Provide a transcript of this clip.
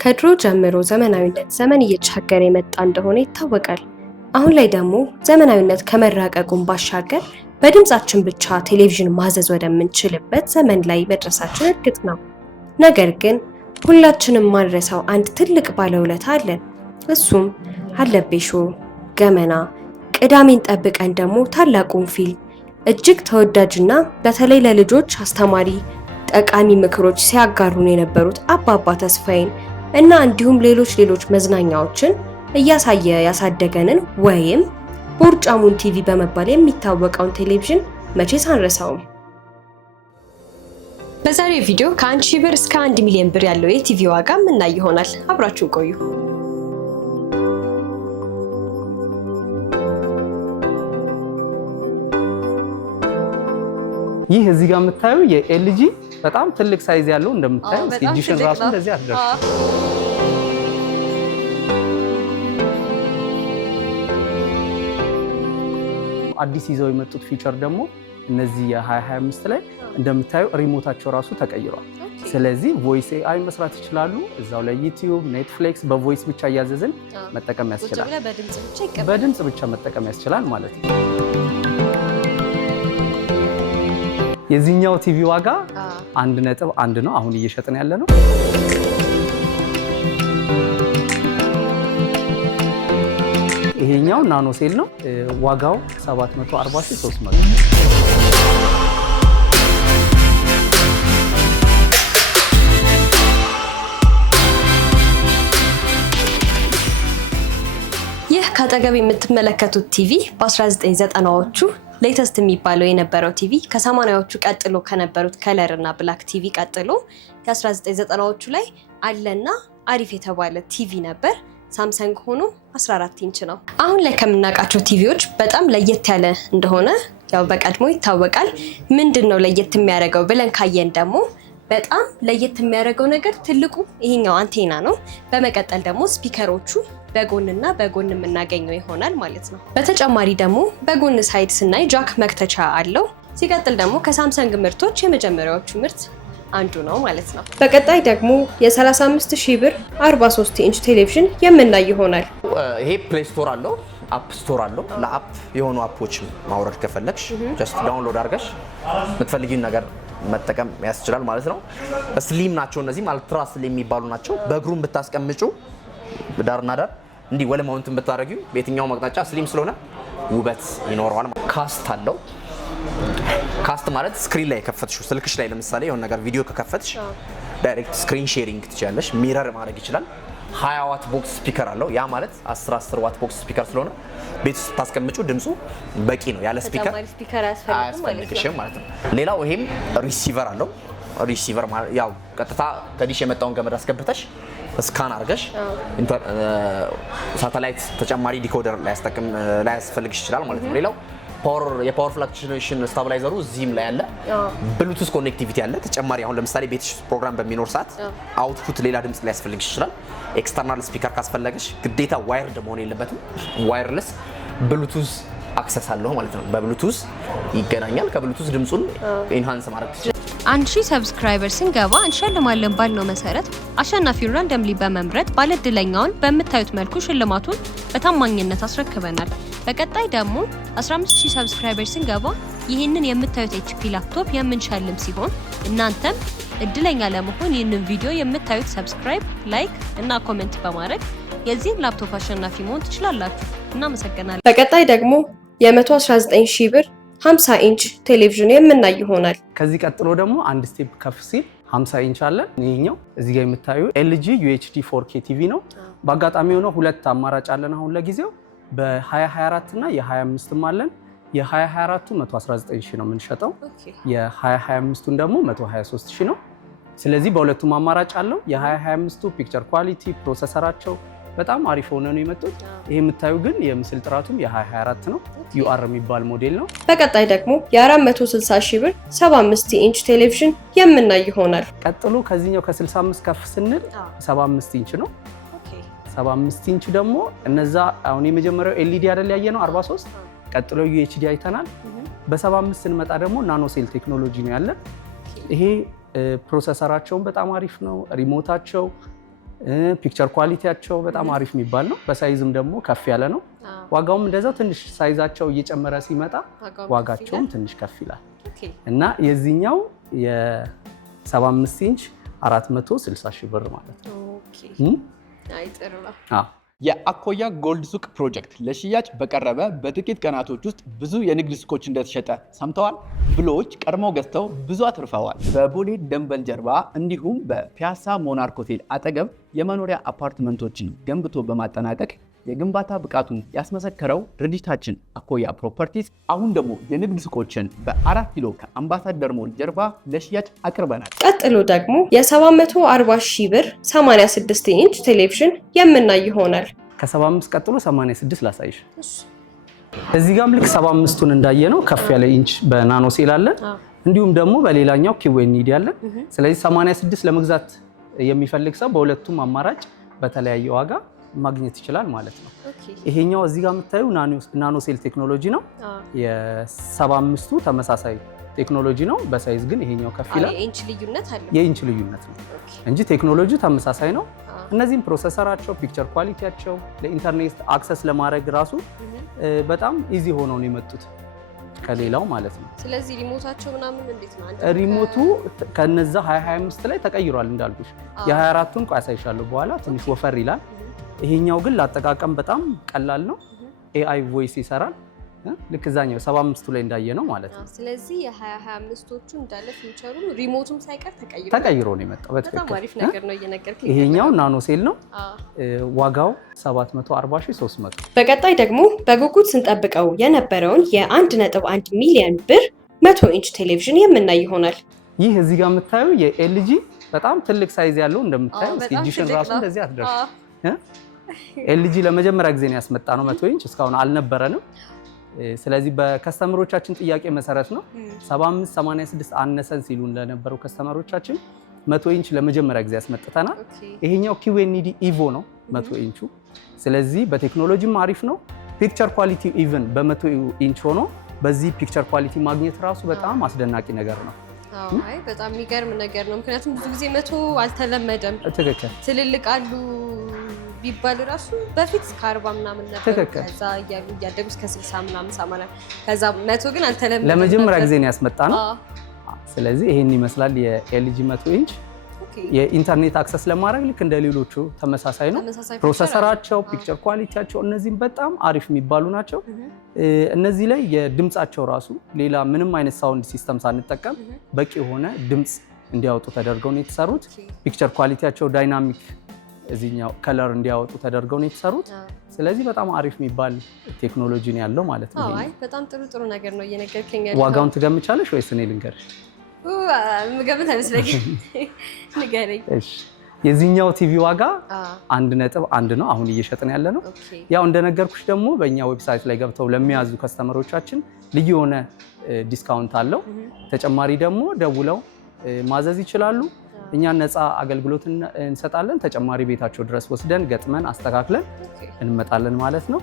ከድሮ ጀምሮ ዘመናዊነት ዘመን እየተሻገረ የመጣ እንደሆነ ይታወቃል። አሁን ላይ ደግሞ ዘመናዊነት ከመራቀቁም ባሻገር በድምጻችን ብቻ ቴሌቪዥን ማዘዝ ወደምንችልበት ዘመን ላይ መድረሳችን እርግጥ ነው። ነገር ግን ሁላችንም ማንረሳው አንድ ትልቅ ባለውለታ አለን። እሱም አለቤ ሾው፣ ገመና፣ ቅዳሜን ጠብቀን ደግሞ ታላቁን ፊልም እጅግ ተወዳጅና በተለይ ለልጆች አስተማሪ ጠቃሚ ምክሮች ሲያጋሩን የነበሩት አባባ ተስፋዬን እና እንዲሁም ሌሎች መዝናኛዎችን እያሳየ ያሳደገንን ወይም ቦርጫሙን ቲቪ በመባል የሚታወቀውን ቴሌቪዥን መቼስ አንረሳውም። በዛሬው ቪዲዮ ከ1000 ብር እስከ 1 ሚሊዮን ብር ያለው የቲቪ ዋጋ ምናይ ይሆናል። አብራችሁን ቆዩ። ይህ እዚህ ጋር የምታዩ የኤልጂ በጣም ትልቅ ሳይዝ ያለው እንደምታዩ ሲጂሽን ራሱ እንደዚህ አድርገው አዲስ ይዘው የመጡት ፊቸር ደግሞ እነዚህ የ2025 ላይ እንደምታዩ ሪሞታቸው ራሱ ተቀይሯል። ስለዚህ ቮይስ ኤአይ መስራት ይችላሉ። እዛው ላይ ዩቲዩብ፣ ኔትፍሊክስ በቮይስ ብቻ እያዘዝን መጠቀም ያስችላል። በድምጽ ብቻ መጠቀም ያስችላል ማለት ነው። የዚህኛው ቲቪ ዋጋ 1.1 ነው አሁን እየሸጥን ያለ ነው። ይሄኛው ናኖ ሴል ነው። ዋጋው 740,300 ነው። ይህ ከአጠገብ የምትመለከቱት ቲቪ በ1990ዎቹ ሌተስት የሚባለው የነበረው ቲቪ ከ80ዎቹ ቀጥሎ ከነበሩት ከለር እና ብላክ ቲቪ ቀጥሎ ከ1990ዎቹ ላይ አለና አሪፍ የተባለ ቲቪ ነበር። ሳምሰንግ ሆኖ 14 ኢንች ነው። አሁን ላይ ከምናውቃቸው ቲቪዎች በጣም ለየት ያለ እንደሆነ ያው በቀድሞ ይታወቃል። ምንድነው ለየት የሚያደርገው ብለን ካየን ደግሞ በጣም ለየት የሚያደርገው ነገር ትልቁ ይሄኛው አንቴና ነው። በመቀጠል ደግሞ ስፒከሮቹ በጎንና በጎን የምናገኘው ይሆናል ማለት ነው። በተጨማሪ ደግሞ በጎን ሳይድ ስናይ ጃክ መክተቻ አለው። ሲቀጥል ደግሞ ከሳምሰንግ ምርቶች የመጀመሪያዎቹ ምርት አንዱ ነው ማለት ነው። በቀጣይ ደግሞ የ35000 ብር 43 ኢንች ቴሌቪዥን የምናይ ይሆናል። ይሄ ፕሌይ ስቶር አለው፣ አፕ ስቶር አለው። ለአፕ የሆኑ አፖች ማውረድ ከፈለግሽ ጀስት ዳውንሎድ አድርገሽ የምትፈልጊውን ነገር መጠቀም ያስችላል ማለት ነው። ስሊም ናቸው እነዚህ አልትራ ስሊም የሚባሉ ናቸው። በእግሩም ብታስቀምጩ ዳርና ዳር እንዲህ ወለ ማውንትን ብታረጊው በየትኛው አቅጣጫ ስሊም ስለሆነ ውበት ይኖረዋል። ካስት አለው። ካስት ማለት ስክሪን ላይ ከፈትሽው ስልክሽ ላይ ለምሳሌ የሆነ ነገር ቪዲዮ ከከፈትሽ ዳይሬክት ስክሪን ሼሪንግ ትችላለሽ። ሚረር ማድረግ ይችላል። 20 ዋት ቦክስ ስፒከር አለው። ያ ማለት 10 ዋት ቦክስ ስፒከር ስለሆነ ቤት ውስጥ ታስቀምጩ ድምፁ በቂ ነው። ያለ ስፒከር አያስፈልግሽም ማለት ነው። ሌላው ይሄም ሪሲቨር አለው። ሪሲቨር ማለት ያው ቀጥታ ከዲሽ የመጣውን ገመድ አስገብተሽ ስካን አድርገሽ ሳተላይት ተጨማሪ ዲኮደር ላይ ያስፈልግሽ ይችላል ማለት ነው። ሌላው የፓወር ፍላክቹዌሽን ስታቢላይዘሩ እዚህም ላይ ያለ ብሉቱዝ ኮኔክቲቪቲ አለ። ተጨማሪ አሁን ለምሳሌ ቤትሽ ፕሮግራም በሚኖር ሰዓት አውትፑት ሌላ ድምጽ ላይ ያስፈልግሽ ይችላል። ኤክስተርናል ስፒከር ካስፈለገሽ ግዴታ ዋይርድ መሆን የለበትም። ዋይርለስ ብሉቱዝ አክሰስ አለው ማለት ነው። በብሉቱዝ ይገናኛል። ከብሉቱዝ ድምጹን ኢንሃንስ ማድረግ ትችላለሽ። 1000 ሰብስክራይበር ስንገባ እንሸልማለን ባልነው መሰረት አሸናፊውን ራንደምሊ በመምረጥ ባለድለኛውን በምታዩት መልኩ ሽልማቱን በታማኝነት አስረክበናል። በቀጣይ ደግሞ 15000 ሰብስክራይበር ስንገባ ይህንን የምታዩት HP ላፕቶፕ የምንሸልም ሲሆን እናንተም እድለኛ ለመሆን ይህንን ቪዲዮ የምታዩት ሰብስክራይብ፣ ላይክ እና ኮሜንት በማድረግ የዚህን ላፕቶፕ አሸናፊ መሆን ትችላላችሁ። እናመሰግናለን። በቀጣይ ደግሞ የ119000 ብር 50 ኢንች ቴሌቪዥን የምናይ ይሆናል። ከዚህ ቀጥሎ ደግሞ አንድ ስቴፕ ከፍ ሲል 50 ኢንች አለ። ይሄኛው እዚህ ጋር የምታዩ LG UHD 4K ቲቪ ነው። በአጋጣሚ ሆኖ ሁለት አማራጭ አለን አሁን ለጊዜው በ2024 እና የ25ም አለን። የ2024ቱ 119000 ነው የምንሸጠው። የ2025ቱን ደግሞ 123000 ነው። ስለዚህ በሁለቱም አማራጭ አለው። የ2025ቱ ፒክቸር ኳሊቲ ፕሮሰሰራቸው በጣም አሪፍ ሆነ ነው የመጡት። ይሄ የምታዩ ግን የምስል ጥራቱም የ2024 ነው። UR የሚባል ሞዴል ነው። በቀጣይ ደግሞ የ460000 ብር 75 ኢንች ቴሌቪዥን የምናይ ይሆናል። ቀጥሎ ከዚህኛው ከ65 ከፍ ስንል 75 ኢንች ነው። 75 ኢንች ደግሞ እነዛ አሁን የመጀመሪያው LED አይደል ያየነው 43 ቀጥሎ UHD አይተናል። በ75 ስንመጣ ደግሞ ናኖ ሴል ቴክኖሎጂ ነው ያለ። ይሄ ፕሮሰሰራቸውን በጣም አሪፍ ነው። ሪሞታቸው ፒክቸር ኳሊቲያቸው በጣም አሪፍ የሚባል ነው። በሳይዝም ደግሞ ከፍ ያለ ነው። ዋጋውም እንደዛው ትንሽ ሳይዛቸው እየጨመረ ሲመጣ ዋጋቸውም ትንሽ ከፍ ይላል እና የዚህኛው የ75 ኢንች 460 ሺህ ብር ማለት ነው። አይ ጥሩ ነው። የአኮያ ጎልድ ሱቅ ፕሮጀክት ለሽያጭ በቀረበ በጥቂት ቀናቶች ውስጥ ብዙ የንግድ ሱቆች እንደተሸጠ ሰምተዋል። ብሎዎች ቀድመው ገዝተው ብዙ አትርፈዋል። በቦሌ ደንበል ጀርባ እንዲሁም በፒያሳ ሞናርክ ሆቴል አጠገብ የመኖሪያ አፓርትመንቶችን ገንብቶ በማጠናቀቅ የግንባታ ብቃቱን ያስመሰከረው ድርጅታችን አኮያ ፕሮፐርቲስ አሁን ደግሞ የንግድ ሱቆችን በ4 ኪሎ ከአምባሳደር ሞል ጀርባ ለሽያጭ አቅርበናል። ቀጥሎ ደግሞ የ740 ሺህ ብር 86 ኢንች ቴሌቪዥን የምናይ ይሆናል። ከ75 ቀጥሎ 86 ላሳይሽ። እዚህ ጋርም ልክ 75ቱን እንዳየነው ከፍ ያለ ኢንች በናኖ ሴል አለ። እንዲሁም ደግሞ በሌላኛው ኪዌኒዲ አለ። ስለዚህ 86 ለመግዛት የሚፈልግ ሰው በሁለቱም አማራጭ በተለያየ ዋጋ ማግኘት ይችላል ማለት ነው። ይሄኛው እዚህ ጋር የምታዩ ናኖ ሴል ቴክኖሎጂ ነው። የ75ቱ ተመሳሳይ ቴክኖሎጂ ነው። በሳይዝ ግን ይሄኛው ከፍ ይላል። የኢንች ልዩነት ነው እንጂ ቴክኖሎጂ ተመሳሳይ ነው። እነዚህም ፕሮሰሰራቸው፣ ፒክቸር ኳሊቲያቸው ለኢንተርኔት አክሰስ ለማድረግ ራሱ በጣም ኢዚ ሆነው ነው የመጡት ከሌላው ማለት ነው። ስለዚህ ሪሞታቸው ምናምን እንዴት ነው? ሪሞቱ ከነዛ 2025 ላይ ተቀይሯል እንዳልኩሽ። የ24ቱን ቆይ አሳይሻለሁ በኋላ ትንሽ ወፈር ይላል። ይሄኛው ግን ላጠቃቀም በጣም ቀላል ነው። ኤአይ ቮይስ ይሰራል። ልክ እዛኛው 75ቱ ላይ እንዳየ ነው ማለት ነው። ስለዚህ የ2025ቶቹ እንዳለ ፊውቸሩ ሪሞቱም ሳይቀር ተቀይሮ ነው የመጣው። በጣም አሪፍ ነገር ነው እየነገርከኝ። ይሄኛው ናኖ ሴል ነው። ዋጋው 740,300። በቀጣይ ደግሞ በጉጉት ስንጠብቀው የነበረውን የ1.1 ሚሊዮን ብር 100 ኢንች ቴሌቪዥን የምናይ ይሆናል። ይህ እዚህ ጋር የምታዩ የኤልጂ በጣም ትልቅ ሳይዝ ያለው እንደምታዩ ኤዲሽን ራሱ እንደዚህ አትደርስ። ኤልጂ ለመጀመሪያ ጊዜ ነው ያስመጣ ነው 100 ኢንች፣ እስካሁን አልነበረንም። ስለዚህ በከስተመሮቻችን ጥያቄ መሰረት ነው 75 86 አነሰን ሲሉ እንደነበረው ከስተመሮቻችን 100 ኢንች ለመጀመሪያ ጊዜ ያስመጥተናል። ይሄኛው ኪዌኒዲ ኢቮ ነው 100 ኢንቹ። ስለዚህ በቴክኖሎጂም አሪፍ ነው። ፒክቸር ኳሊቲ ኢቭን በ100 ኢንች ሆኖ በዚህ ፒክቸር ኳሊቲ ማግኘት ራሱ በጣም አስደናቂ ነገር ነው። አይ በጣም የሚገርም ነገር ነው። ምክንያቱም ብዙ ጊዜ 100 አልተለመደም። ትክክል። ትልልቅ አሉ ቢባል ራሱ በፊት እስከ 40 ምናምን ነበር። ከዛ እያደጉ እስከ 60 ምናምን 80 ከዛ 100 ግን አልተለመደም። ለመጀመሪያ ጊዜ ነው ያስመጣ ነው። ስለዚህ ይሄን ይመስላል የኤልጂ 100 ኢንች። የኢንተርኔት አክሰስ ለማድረግ ልክ እንደ ሌሎቹ ተመሳሳይ ነው። ፕሮሰሰራቸው፣ ፒክቸር ኳሊቲያቸው እነዚህም በጣም አሪፍ የሚባሉ ናቸው። እነዚህ ላይ የድምጻቸው ራሱ ሌላ ምንም አይነት ሳውንድ ሲስተም ሳንጠቀም በቂ የሆነ ድምጽ እንዲያወጡ ተደርገው ነው የተሰሩት። ፒክቸር ኳሊቲያቸው ዳይናሚክ እዚህኛው ከለር እንዲያወጡ ተደርገው ነው የተሰሩት። ስለዚህ በጣም አሪፍ የሚባል ቴክኖሎጂ ነው ያለው ማለት ነው። አይ በጣም ጥሩ ነገር ነው እየነገርከኝ ያለው። ዋጋውን ትገምቻለሽ ወይስ እኔ ልንገርሽ? ምገምት አይመስለኝም። ንገረኝ። እሺ የዚህኛው ቲቪ ዋጋ 1.1 ነው አሁን እየሸጥን ያለ ነው። ያው እንደነገርኩሽ ደግሞ በእኛ ዌብሳይት ላይ ገብተው ለሚያዙ ከስተመሮቻችን ልዩ የሆነ ዲስካውንት አለው። ተጨማሪ ደግሞ ደውለው ማዘዝ ይችላሉ። እኛ ነፃ አገልግሎት እንሰጣለን። ተጨማሪ ቤታቸው ድረስ ወስደን ገጥመን አስተካክለን እንመጣለን ማለት ነው።